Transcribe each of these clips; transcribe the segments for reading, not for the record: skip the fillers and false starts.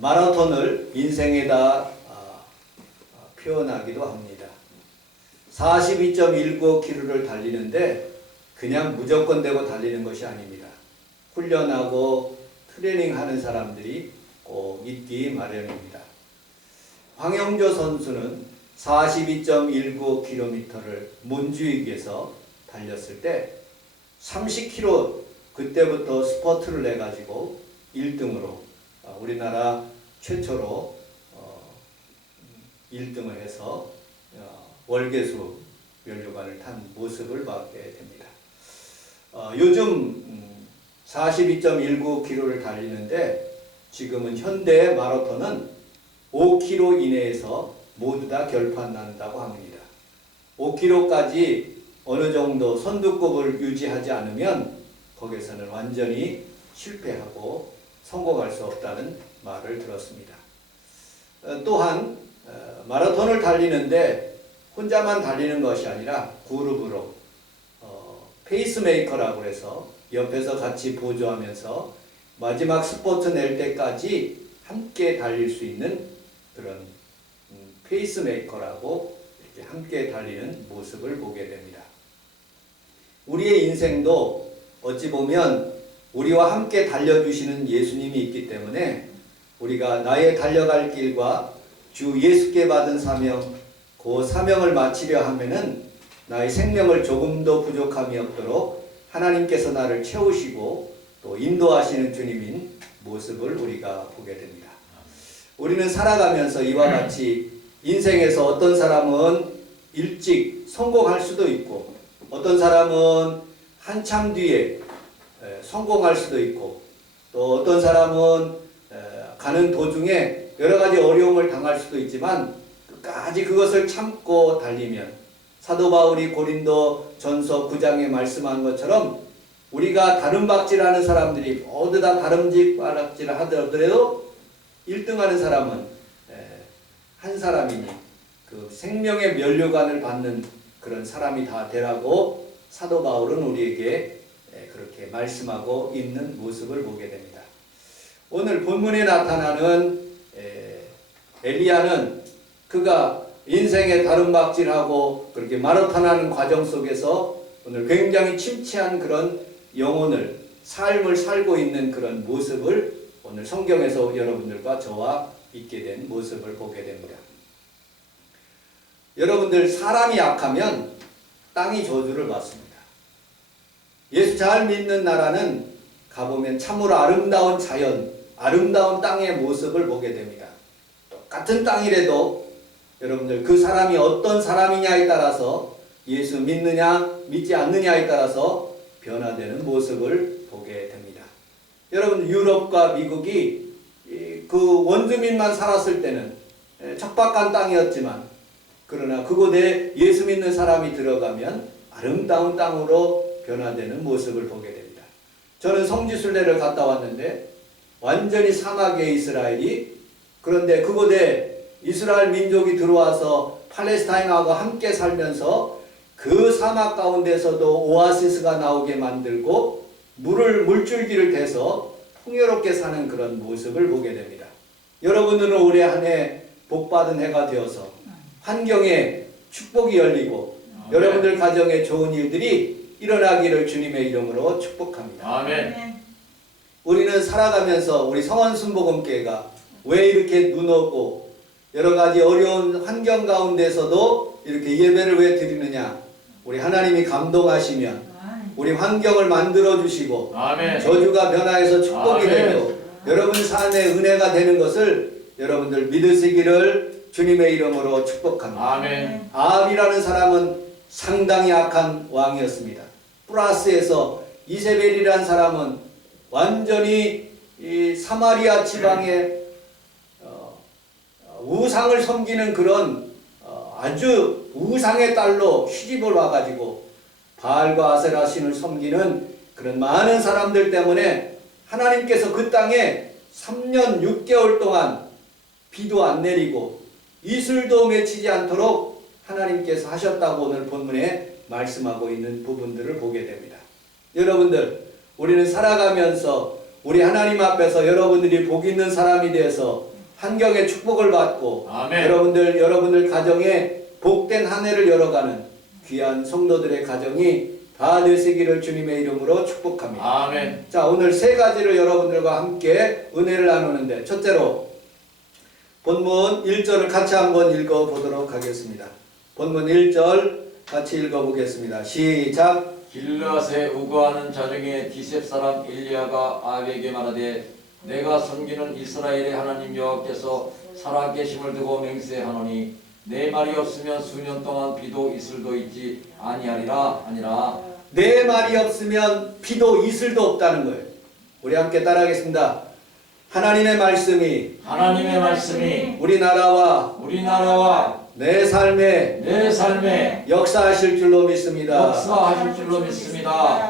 마라톤을 인생에다 표현하기도 합니다. 42.195km를 달리는데 그냥 무조건 되고 달리는 것이 아닙니다. 훈련하고 트레이닝하는 사람들이 꼭 있기 마련입니다. 황영조 선수는 42.195km를 몬주익에서 달렸을 때 30km 그때부터 스퍼트를 내가지고 1등으로 우리나라 최초로 1등을 해서 월계수 면류관을 탄 모습을 받게 됩니다. 요즘 42.19km를 달리는데 지금은 현대 마라톤은 5km 이내에서 모두 다 결판난다고 합니다. 5km까지 어느 정도 선두급을 유지하지 않으면 거기서는 완전히 실패하고 성공할 수 없다는 말을 들었습니다. 또한 마라톤을 달리는데 혼자만 달리는 것이 아니라 그룹으로 페이스메이커라고 해서 옆에서 같이 보조하면서 마지막 스포트 낼 때까지 함께 달릴 수 있는 그런 페이스메이커라고 이렇게 함께 달리는 모습을 보게 됩니다. 우리의 인생도 어찌 보면 우리와 함께 달려주시는 예수님이 있기 때문에 우리가 나의 달려갈 길과 주 예수께 받은 사명, 그 사명을 마치려 하면은 나의 생명을 조금도 부족함이 없도록 하나님께서 나를 채우시고 또 인도하시는 주님인 모습을 우리가 보게 됩니다. 우리는 살아가면서 이와 같이 인생에서 어떤 사람은 일찍 성공할 수도 있고 어떤 사람은 한참 뒤에 성공할 수도 있고 또 어떤 사람은 가는 도중에 여러 가지 어려움을 당할 수도 있지만 끝까지 그것을 참고 달리면 사도 바울이 고린도 전서 9장에 말씀한 것처럼 우리가 다름박질하는 사람들이 모두 다 다름박질을 하더라도 1등하는 사람은 한 사람이니 그 생명의 면류관을 받는 그런 사람이 다 되라고 사도 바울은 우리에게 그렇게 말씀하고 있는 모습을 보게 됩니다. 오늘 본문에 나타나는 엘리야는 그가 인생의 다름박질하고 그렇게 마라톤하는 과정 속에서 오늘 굉장히 침체한 그런 영혼을 삶을 살고 있는 그런 모습을 오늘 성경에서 여러분들과 저와 있게 된 모습을 보게 됩니다. 여러분들 사람이 약하면 땅이 저주를 받습니다. 예수 잘 믿는 나라는 가보면 참으로 아름다운 자연, 아름다운 땅의 모습을 보게 됩니다. 똑같은 땅이라도 여러분들 그 사람이 어떤 사람이냐에 따라서 예수 믿느냐 믿지 않느냐에 따라서 변화되는 모습을 보게 됩니다. 여러분 유럽과 미국이 그 원주민만 살았을 때는 척박한 땅이었지만 그러나 그곳에 예수 믿는 사람이 들어가면 아름다운 땅으로 변화되는 모습을 보게 됩니다. 저는 성지순례를 갔다 왔는데 완전히 사막의 이스라엘이 그런데 그곳에 이스라엘 민족이 들어와서 팔레스타인하고 함께 살면서 그 사막 가운데서도 오아시스가 나오게 만들고 물줄기를 대서 풍요롭게 사는 그런 모습을 보게 됩니다. 여러분들은 올해 한 해 복받은 해가 되어서 환경에 축복이 열리고 여러분들 가정에 좋은 일들이 일어나기를 주님의 이름으로 축복합니다. 아멘. 우리는 살아가면서 우리 성원순복음교회가 왜 이렇게 눈 오고 여러 가지 어려운 환경 가운데서도 이렇게 예배를 왜 드리느냐? 우리 하나님이 감동하시면 우리 환경을 만들어 주시고 저주가 변화해서 축복이 되고 여러분 삶에 은혜가 되는 것을 여러분들 믿으시기를 주님의 이름으로 축복합니다. 아멘. 아합이라는 사람은 상당히 악한 왕이었습니다. 플러스에서 이세벨이라는 사람은 완전히 이 사마리아 지방에 우상을 섬기는 그런 아주 우상의 딸로 시집을 와가지고 바알과 아세라 신을 섬기는 그런 많은 사람들 때문에 하나님께서 그 땅에 3년 6개월 동안 비도 안 내리고 이슬도 맺히지 않도록 하나님께서 하셨다고 오늘 본문에 말씀하고 있는 부분들을 보게 됩니다. 여러분들 우리는 살아가면서 우리 하나님 앞에서 여러분들이 복 있는 사람이 되어서 환경의 축복을 받고 아멘. 여러분들 가정에 복된 한 해를 열어가는 귀한 성도들의 가정이 다 되시기를 주님의 이름으로 축복합니다. 아멘. 자, 오늘 세 가지를 여러분들과 함께 은혜를 나누는데, 첫째로 본문 1절을 같이 한번 읽어보도록 하겠습니다. 본문 1절 같이 읽어보겠습니다. 시작. 길르앗에 우거하는 자중에 디셉 사람 엘리야가 아합에게 말하되 내가 섬기는 이스라엘의 하나님 여호와께서 살아계심을 두고 맹세하노니 내 말이 없으면 수년 동안 비도 이슬도 있지 아니하리라 하니라. 내 말이 없으면 비도 이슬도 없다는 거예요. 우리 함께 따라하겠습니다. 하나님의 말씀이 우리나라와 내 삶에 역사하실 줄로 믿습니다.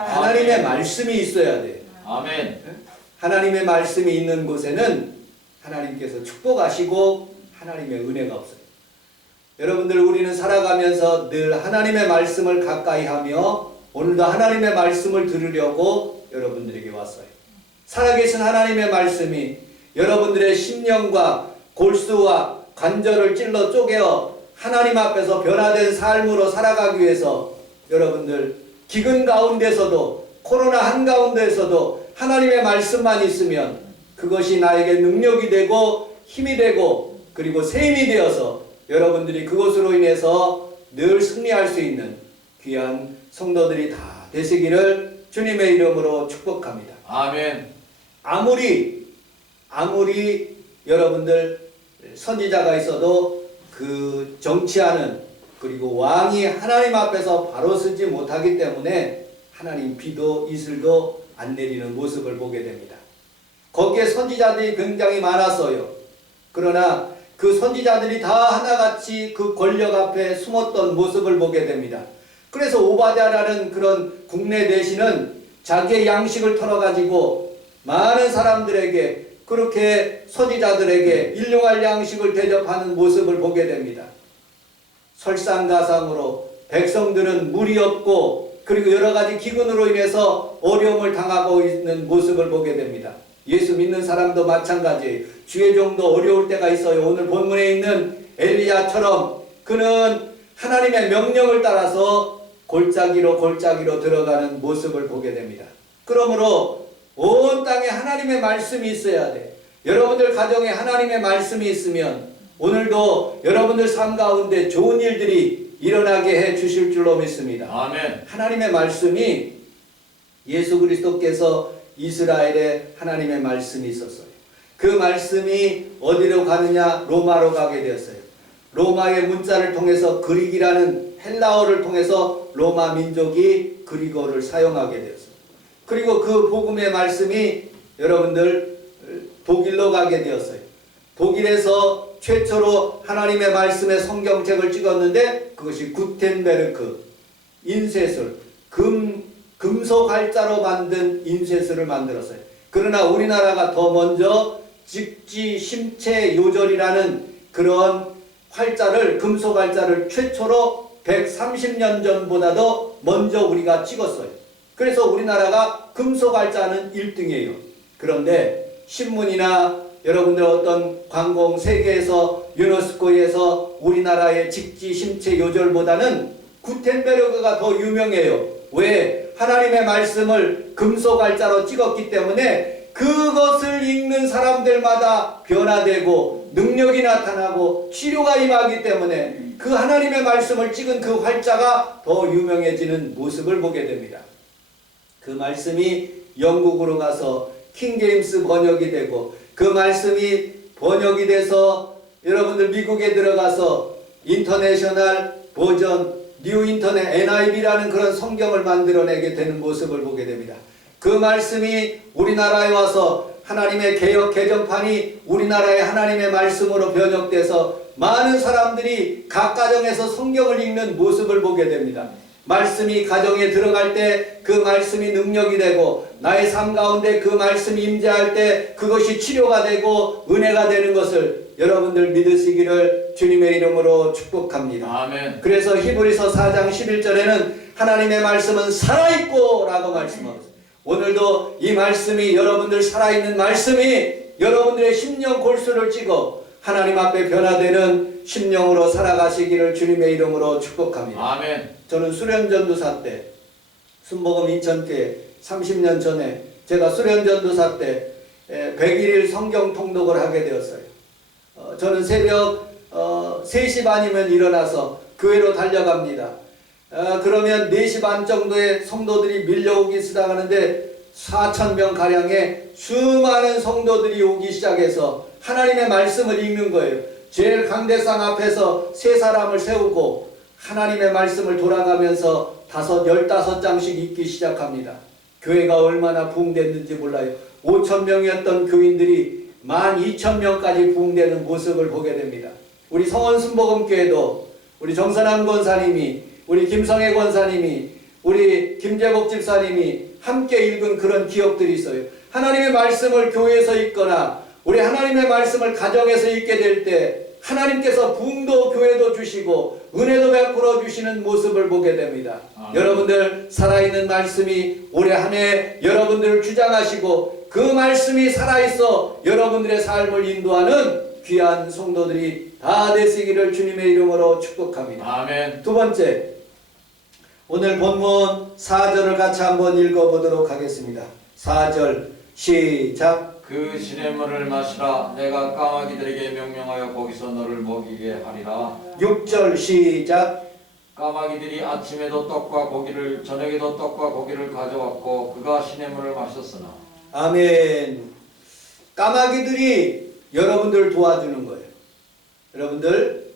하나님의 말씀이 있어야 돼요. 아멘. 하나님의 말씀이 있는 곳에는 하나님께서 축복하시고 하나님의 은혜가 없어요. 여러분들, 우리는 살아가면서 늘 하나님의 말씀을 가까이 하며 오늘도 하나님의 말씀을 들으려고 여러분들에게 왔어요. 살아계신 하나님의 말씀이 여러분들의 심령과 골수와 관절을 찔러 쪼개어 하나님 앞에서 변화된 삶으로 살아가기 위해서 여러분들 기근 가운데서도 코로나 한가운데서도 하나님의 말씀만 있으면 그것이 나에게 능력이 되고 힘이 되고 그리고 셈이 되어서 여러분들이 그것으로 인해서 늘 승리할 수 있는 귀한 성도들이 다 되시기를 주님의 이름으로 축복합니다. 아멘. 아무리 여러분들 선지자가 있어도 그 정치하는 그리고 왕이 하나님 앞에서 바로 서지 못하기 때문에 하나님 비도 이슬도 안 내리는 모습을 보게 됩니다. 거기에 선지자들이 굉장히 많았어요. 그러나 그 선지자들이 다 하나같이 그 권력 앞에 숨었던 모습을 보게 됩니다. 그래서 오바댜라는 그런 국내 대신은 자기의 양식을 털어가지고 많은 사람들에게 그렇게 선지자들에게 일용할 양식을 대접하는 모습을 보게 됩니다. 설상가상으로 백성들은 물이 없고 그리고 여러 가지 기근으로 인해서 어려움을 당하고 있는 모습을 보게 됩니다. 예수 믿는 사람도 마찬가지예요. 주의 종도 어려울 때가 있어요. 오늘 본문에 있는 엘리야처럼 그는 하나님의 명령을 따라서 골짜기로 들어가는 모습을 보게 됩니다. 그러므로 온 땅에 하나님의 말씀이 있어야 돼. 여러분들 가정에 하나님의 말씀이 있으면 오늘도 여러분들 삶 가운데 좋은 일들이 일어나게 해 주실 줄로 믿습니다. 아멘. 하나님의 말씀이 예수 그리스도께서 이스라엘에 하나님의 말씀이 있었어요. 그 말씀이 어디로 가느냐? 로마로 가게 되었어요. 로마의 문자를 통해서 그릭이라는 헬라어를 통해서 로마 민족이 그리고를 사용하게 되었어요. 그리고 그 복음의 말씀이 여러분들 독일로 가게 되었어요. 독일에서 최초로 하나님의 말씀의 성경책을 찍었는데 그것이 구텐베르크 인쇄술, 금속 활자로 만든 인쇄술을 만들었어요. 그러나 우리나라가 더 먼저 직지 심체 요절이라는 그런 활자를, 금속 활자를 최초로 130년 전보다도 먼저 우리가 찍었어요. 그래서 우리나라가 금속 활자는 1등이에요. 그런데 신문이나 여러분들 어떤 관공 세계에서 유네스코에서 우리나라의 직지 심체 요절보다는 구텐베르크가 더 유명해요. 왜? 하나님의 말씀을 금속 활자로 찍었기 때문에 그것을 읽는 사람들마다 변화되고 능력이 나타나고 치료가 임하기 때문에 그 하나님의 말씀을 찍은 그 활자가 더 유명해지는 모습을 보게 됩니다. 그 말씀이 영국으로 가서 킹제임스 번역이 되고 그 말씀이 번역이 돼서 여러분들 미국에 들어가서 인터내셔널 버전 뉴 인터넷 NIV라는 그런 성경을 만들어내게 되는 모습을 보게 됩니다. 그 말씀이 우리나라에 와서 하나님의 개혁 개정판이 우리나라의 하나님의 말씀으로 번역돼서 많은 사람들이 각 가정에서 성경을 읽는 모습을 보게 됩니다. 말씀이 가정에 들어갈 때 그 말씀이 능력이 되고 나의 삶 가운데 그 말씀이 임재할 때 그것이 치료가 되고 은혜가 되는 것을 여러분들 믿으시기를 주님의 이름으로 축복합니다. 아멘. 그래서 히브리서 4장 11절에는 하나님의 말씀은 살아있고 라고 말씀하고 있어요. 오늘도 이 말씀이 여러분들 살아있는 말씀이 여러분들의 심령 골수를 찍어 하나님 앞에 변화되는 심령으로 살아가시기를 주님의 이름으로 축복합니다. 아멘. 저는 수련전도사 때 순복음 인천교회 30년 전에 제가 수련전도사 때 101일 성경 통독을 하게 되었어요. 저는 새벽 3시 반이면 일어나서 교회로 달려갑니다. 그러면 4시 반 정도에 성도들이 밀려오기 시작하는데 4,000명 가량의 수많은 성도들이 오기 시작해서 하나님의 말씀을 읽는 거예요. 제일 강대상 앞에서 3사람을 세우고 하나님의 말씀을 돌아가면서 15장씩 읽기 시작합니다. 교회가 얼마나 부흥됐는지 몰라요. 5,000명이었던 교인들이 12,000명까지 부흥되는 모습을 보게 됩니다. 우리 성원 순복음교회도 우리 정선암 권사님이, 우리 김성애 권사님이, 우리 김재복 집사님이 함께 읽은 그런 기억들이 있어요. 하나님의 말씀을 교회에서 읽거나 우리 하나님의 말씀을 가정에서 읽게 될 때 하나님께서 부흥도 교회도 주시고 은혜도 베풀어 주시는 모습을 보게 됩니다. 여러분들 살아있는 말씀이 올해 한 해 여러분들을 주장하시고 그 말씀이 살아있어 여러분들의 삶을 인도하는 귀한 성도들이 다 되시기를 주님의 이름으로 축복합니다. 아멘. 두 번째, 오늘 본문 4절을 같이 한번 읽어보도록 하겠습니다. 4절 시작. 그 시냇물을 마시라. 내가 까마귀들에게 명령하여 거기서 너를 먹이게 하리라. 6절 시작. 까마귀들이 아침에도 떡과 고기를 저녁에도 떡과 고기를 가져왔고 그가 시냇물을 마셨으나. 아멘. 까마귀들이 여러분들 도와주는 거예요. 여러분들,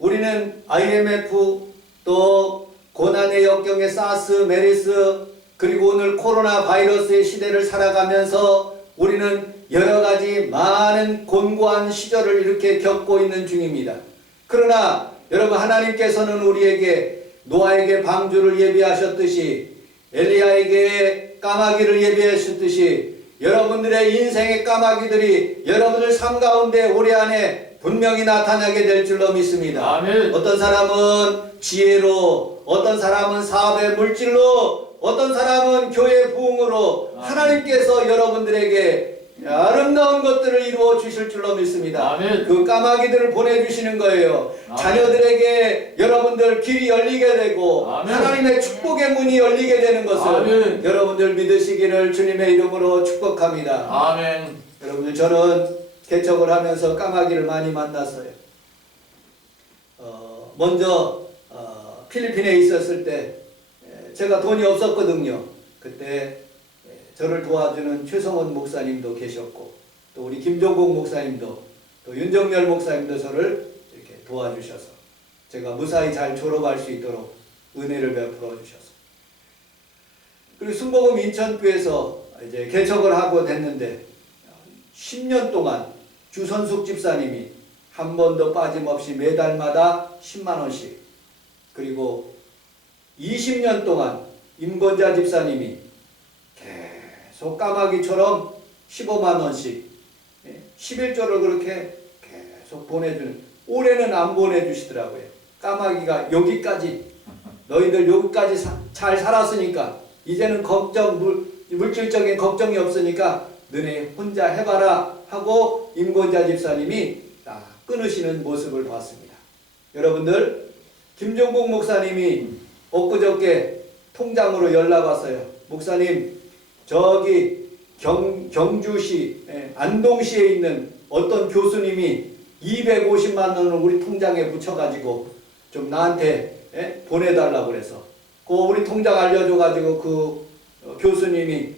우리는 IMF 또 고난의 역경의 사스, 메르스, 그리고 오늘 코로나 바이러스의 시대를 살아가면서 우리는 여러 가지 많은 곤고한 시절을 이렇게 겪고 있는 중입니다. 그러나 여러분, 하나님께서는 우리에게 노아에게 방주를 예비하셨듯이 엘리야에게 까마귀를 예비하셨듯이 여러분들의 인생의 까마귀들이 여러분들 삶 가운데 올해 안에 분명히 나타나게 될 줄로 믿습니다. 아멘. 어떤 사람은 지혜로, 어떤 사람은 사업의 물질로, 어떤 사람은 교회 부흥으로 하나님께서 여러분들에게 아름다운 것들을 이루어 주실 줄로 믿습니다. 아멘. 그 까마귀들을 보내주시는 거예요. 아멘. 자녀들에게 여러분들 길이 열리게 되고 아멘. 하나님의 축복의 문이 열리게 되는 것을 아멘. 여러분들 믿으시기를 주님의 이름으로 축복합니다. 아멘. 여러분들, 저는 개척을 하면서 까마귀를 많이 만났어요. 먼저 필리핀에 있었을 때 제가 돈이 없었거든요. 그때 저를 도와주는 최성원 목사님도 계셨고 또 우리 김종국 목사님도 또 윤정열 목사님도 저를 이렇게 도와주셔서 제가 무사히 잘 졸업할 수 있도록 은혜를 베풀어 주셔서, 그리고 순복음 인천교회에서 이제 개척을 하고 됐는데 10년 동안 주선숙 집사님이 한 번도 빠짐없이 매달마다 10만 원씩, 그리고 20년 동안 임건자 집사님이 계속 까마귀처럼 15만 원씩 11조를 그렇게 계속 보내주는, 올해는 안 보내주시더라고요. 까마귀가 여기까지, 너희들 여기까지 잘 살았으니까 이제는 물질적인 걱정이 없으니까 너네 혼자 해봐라 하고 임건자 집사님이 딱 끊으시는 모습을 봤습니다. 여러분들, 김종국 목사님이 엊그저께 통장으로 연락 왔어요. 목사님, 저기 경주시 안동시에 있는 어떤 교수님이 250만 원을 우리 통장에 붙여가지고 좀 나한테 보내달라고 그래서 우리 통장 알려줘가지고 그 교수님이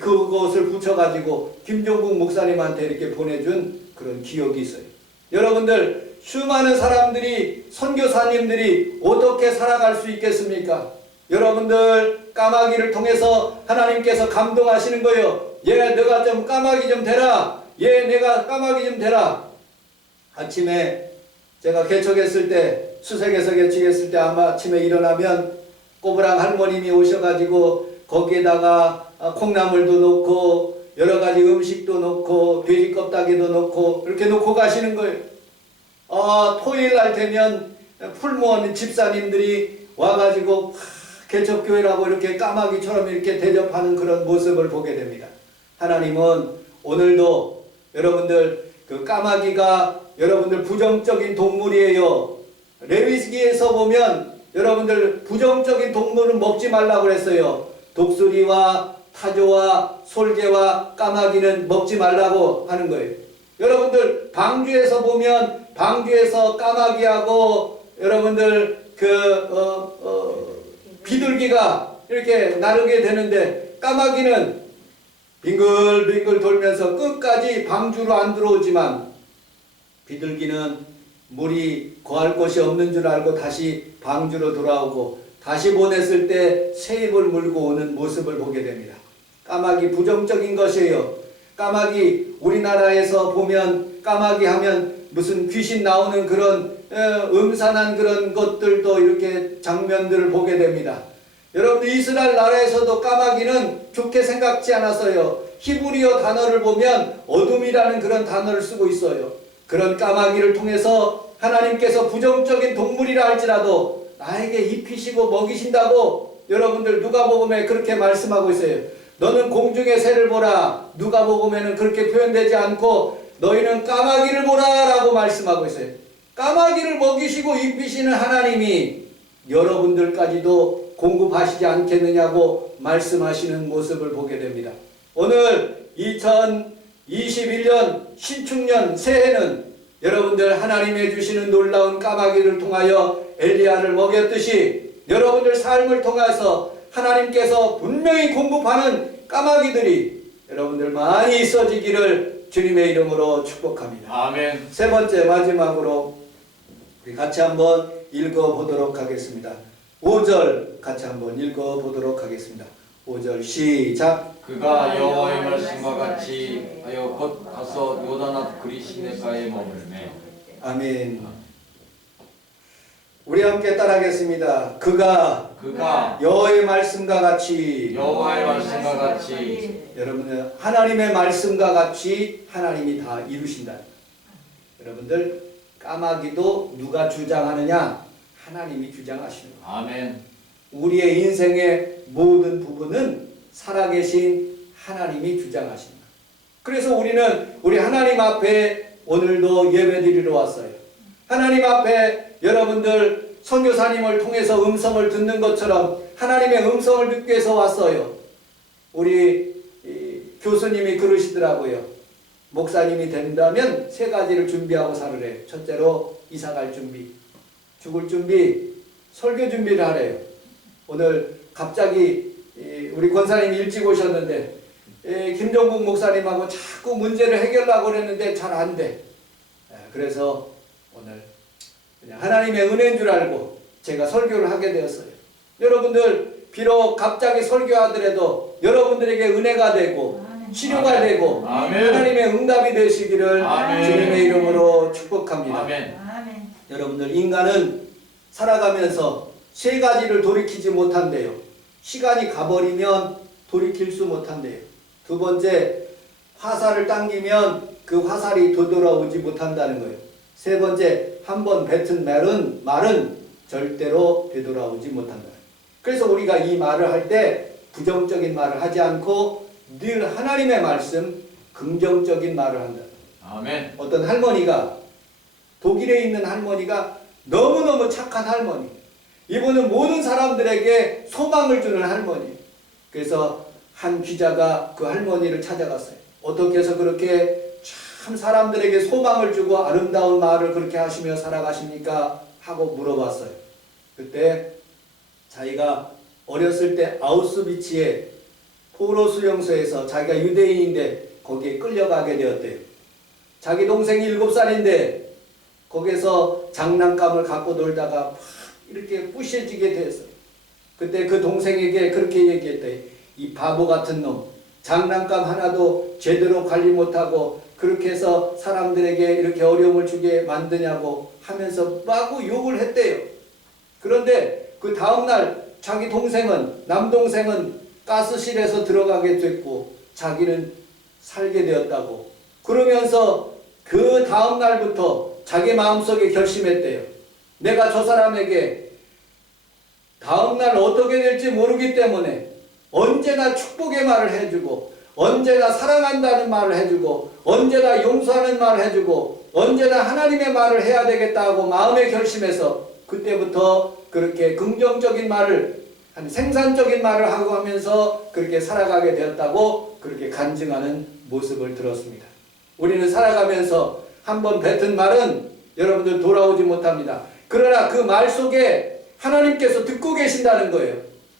그것을 붙여가지고 김종국 목사님한테 이렇게 보내준 그런 기억이 있어요. 여러분들, 수많은 사람들이, 선교사님들이 어떻게 살아갈 수 있겠습니까? 여러분들, 까마귀를 통해서 하나님께서 감동하시는 거예요. 얘, 너가 좀 까마귀 좀 되라. 얘, 내가 까마귀 좀 되라. 아침에 제가 개척했을 때, 수색에서 개척했을 때 아침에 일어나면 꼬부랑 할머님이 오셔가지고 거기에다가 콩나물도 넣고 여러 가지 음식도 넣고 돼지 껍데기도 넣고 이렇게 놓고 가시는 거예요. 토요일 날 되면 풀무원 집사님들이 와가지고 개척교회라고 이렇게 까마귀처럼 이렇게 대접하는 그런 모습을 보게 됩니다. 하나님은 오늘도 여러분들 그 까마귀가 여러분들 부정적인 동물이에요. 레위기에서 보면 여러분들 부정적인 동물은 먹지 말라고 그랬어요. 독수리와 타조와 솔개와 까마귀는 먹지 말라고 하는 거예요. 여러분들 방주에서 보면 방주에서 까마귀하고 여러분들 비둘기가 이렇게 나르게 되는데 까마귀는 빙글빙글 돌면서 끝까지 방주로 안 들어오지만 비둘기는 물이 거할 곳이 없는 줄 알고 다시 방주로 돌아오고 다시 보냈을 때 새 입을 물고 오는 모습을 보게 됩니다. 까마귀 부정적인 것이에요. 까마귀 우리나라에서 보면 까마귀 하면 무슨 귀신 나오는 그런 음산한 그런 것들도 이렇게 장면들을 보게 됩니다. 여러분들 이스라엘 나라에서도 까마귀는 좋게 생각지 않았어요. 히브리어 단어를 보면 어둠이라는 그런 단어를 쓰고 있어요. 그런 까마귀를 통해서 하나님께서 부정적인 동물이라 할지라도 나에게 입히시고 먹이신다고 여러분들 누가복음에 그렇게 말씀하고 있어요. 너는 공중의 새를 보라. 누가복음에는 그렇게 표현되지 않고 너희는 까마귀를 보라 라고 말씀하고 있어요. 까마귀를 먹이시고 입히시는 하나님이 여러분들까지도 공급하시지 않겠느냐고 말씀하시는 모습을 보게 됩니다. 오늘 2021년 신축년 새해는 여러분들 하나님이 주시는 놀라운 까마귀를 통하여 엘리야를 먹였듯이 여러분들 삶을 통해서 하나님께서 분명히 공급하는 까마귀들이 여러분들 많이 있어지기를 주님의 이름으로 축복합니다. 아멘. 세 번째 마지막으로 우리 같이 한번 읽어보도록 하겠습니다. 5절 같이 한번 읽어보도록 하겠습니다. 5절 시작. 그가 여호와의 말씀과 같이 하여 곧 가서 요단 앞 그리 시내가에 머물매. 아멘. 우리 함께 따라하겠습니다. 그가 여호와의 말씀과 같이 여러분들 하나님의 말씀과 같이 하나님이 다 이루신다. 여러분들 까마귀도 누가 주장하느냐? 하나님이 주장하시는 거예요. 아멘. 우리의 인생의 모든 부분은 살아계신 하나님이 주장하시는 거예요. 그래서 우리는 우리 하나님 앞에 오늘도 예배드리러 왔어요. 하나님 앞에 여러분들 선교사님을 통해서 음성을 듣는 것처럼 하나님의 음성을 듣기 위해서 왔어요. 우리 교수님이 그러시더라고요. 목사님이 된다면 세 가지를 준비하고 살으래. 첫째로 이사갈 준비, 죽을 준비, 설교 준비를 하래요. 오늘 갑자기 우리 권사님이 일찍 오셨는데 김종국 목사님하고 자꾸 문제를 해결하려고 그랬는데 잘 안 돼. 그래서 오늘 그냥 하나님의 은혜인 줄 알고 제가 설교를 하게 되었어요. 여러분들 비록 갑자기 설교하더라도 여러분들에게 은혜가 되고 치료가 아멘. 되고 아멘. 하나님의 응답이 되시기를 아멘. 주님의 이름으로 축복합니다. 아멘. 여러분들 인간은 살아가면서 세 가지를 돌이키지 못한대요. 시간이 가버리면 돌이킬 수 못한대요. 두 번째, 화살을 당기면 그 화살이 되돌아오지 못한다는 거예요. 세 번째, 한번 뱉은 말은 절대로 되돌아오지 못한다. 그래서 우리가 이 말을 할 때 부정적인 말을 하지 않고 늘 하나님의 말씀, 긍정적인 말을 한다. 아멘. 어떤 할머니가 독일에 있는 할머니가 너무너무 착한 할머니. 이분은 모든 사람들에게 소망을 주는 할머니. 그래서 한 기자가 그 할머니를 찾아갔어요. 어떻게 해서 그렇게 참 사람들에게 소망을 주고 아름다운 말을 그렇게 하시며 살아가십니까? 하고 물어봤어요. 그때 자기가 어렸을 때 아우슈비츠에 포로 수용소에서 자기가 유대인인데 거기에 끌려가게 되었대요. 자기 동생이 7살인데 거기서 장난감을 갖고 놀다가 막 이렇게 부셔지게 됐어요. 그때 그 동생에게 그렇게 얘기했대. 이 바보 같은 놈, 장난감 하나도 제대로 관리 못하고 그렇게 해서 사람들에게 이렇게 어려움을 주게 만드냐고 하면서 마구 욕을 했대요. 그런데 그 다음날 자기 동생은, 남동생은 가스실에서 들어가게 됐고 자기는 살게 되었다고. 그러면서 그 다음날부터 자기 마음속에 결심했대요. 내가 저 사람에게 다음날 어떻게 될지 모르기 때문에 언제나 축복의 말을 해주고 언제나 사랑한다는 말을 해주고 언제나 용서하는 말을 해주고 언제나 하나님의 말을 해야 되겠다고 마음에 결심해서 그때부터 그렇게 긍정적인 말을 생산적인 말을 하고 하면서 그렇게 살아가게 되었다고 그렇게 간증하는 모습을 들었습니다. 우리는 살아가면서 한번 뱉은 말은 여러분들 돌아오지 못합니다. 그러나 그 말 속에 하나님께서 듣고 계신다는 거예요.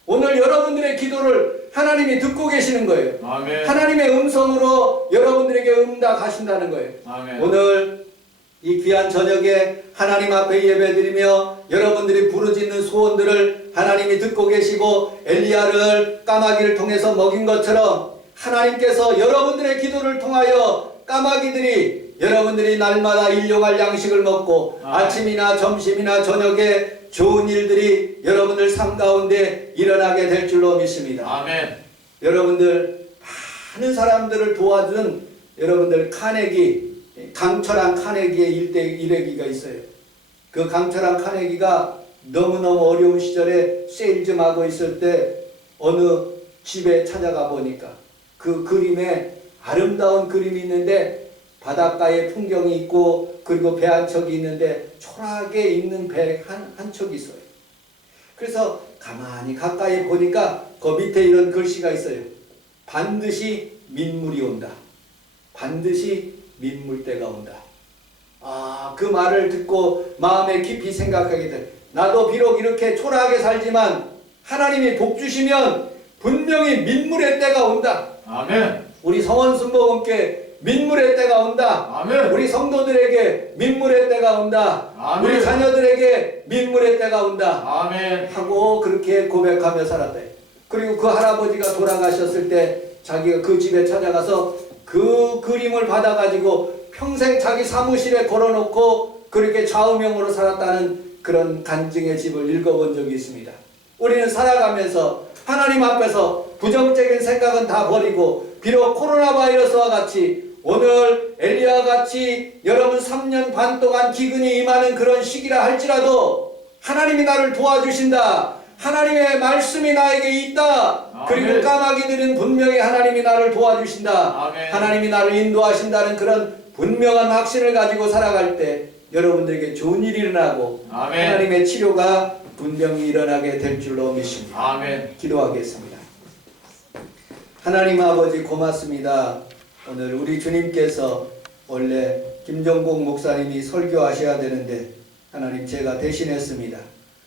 오늘 여러분들의 기도를 하나님이 듣고 계시는 거예요. 아멘. 하나님의 음성으로 여러분들에게 응답하신다는 거예요. 아멘. 오늘 이 귀한 저녁에 하나님 앞에 예배드리며 여러분들이 부르짖는 소원들을 하나님이 듣고 계시고 엘리야를 까마귀를 통해서 먹인 것처럼 하나님께서 여러분들의 기도를 통하여 까마귀들이 여러분들이 날마다 일용할 양식을 먹고 아침이나 점심이나 저녁에 좋은 일들이 여러분들 삶 가운데 일어나게 될 줄로 믿습니다. 아멘. 여러분들 많은 사람들을 도와준 여러분들 강철한 카네기의 일대기가 있어요. 그 강철한 카네기가 너무너무 어려운 시절에 세일 좀 하고 있을 때 어느 집에 찾아가 보니까 그 그림에 아름다운 그림이 있는데 바닷가에 풍경이 있고 그리고 배 한 척이 있는데 초라하게 있는 배 한 척이 있어요. 그래서 가만히 가까이 보니까 그 밑에 이런 글씨가 있어요. 반드시 민물이 온다. 반드시 민물 때가 온다. 그 말을 듣고 마음에 깊이 생각하게 돼. 나도 비록 이렇게 초라하게 살지만 하나님이 복 주시면 분명히 민물의 때가 온다. 아멘. 우리 성원순복음께 민물의 때가 온다. 아멘. 우리 성도들에게 민물의 때가 온다. 아멘. 우리 자녀들에게 민물의 때가 온다. 아멘. 하고 그렇게 고백하며 살았다. 그리고 그 할아버지가 돌아가셨을 때 자기가 그 집에 찾아가서 그 그림을 받아가지고 평생 자기 사무실에 걸어놓고 그렇게 좌우명으로 살았다는 그런 간증의 집을 읽어본 적이 있습니다. 우리는 살아가면서 하나님 앞에서 부정적인 생각은 다 버리고 비록 코로나 바이러스와 같이 오늘 엘리야와 같이 여러분 3년 반 동안 기근이 임하는 그런 시기라 할지라도 하나님이 나를 도와주신다. 하나님의 말씀이 나에게 있다. 아멘. 그리고 까마귀들은 분명히 하나님이 나를 도와주신다. 아멘. 하나님이 나를 인도하신다는 그런 분명한 확신을 가지고 살아갈 때 여러분들에게 좋은 일이 일어나고 아멘. 하나님의 치료가 분명히 일어나게 될 줄로 믿습니다. 아멘. 기도하겠습니다. 하나님 아버지 고맙습니다. 오늘 우리 주님께서 원래 김종복 목사님이 설교하셔야 되는데 하나님 제가 대신했습니다.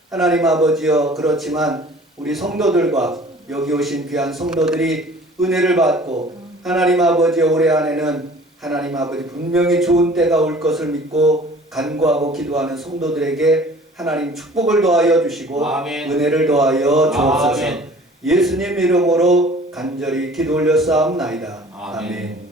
하나님 아버지여, 그렇지만 우리 성도들과 여기 오신 귀한 성도들이 은혜를 받고 하나님 아버지여, 올해 안에는 하나님 아버지 분명히 좋은 때가 올 것을 믿고 간구하고 기도하는 성도들에게 하나님 축복을 더하여 주시고 아멘. 은혜를 더하여 주옵소서. 아멘. 예수님 이름으로 간절히 기도 올렸사옵나이다. 아멘. 아멘.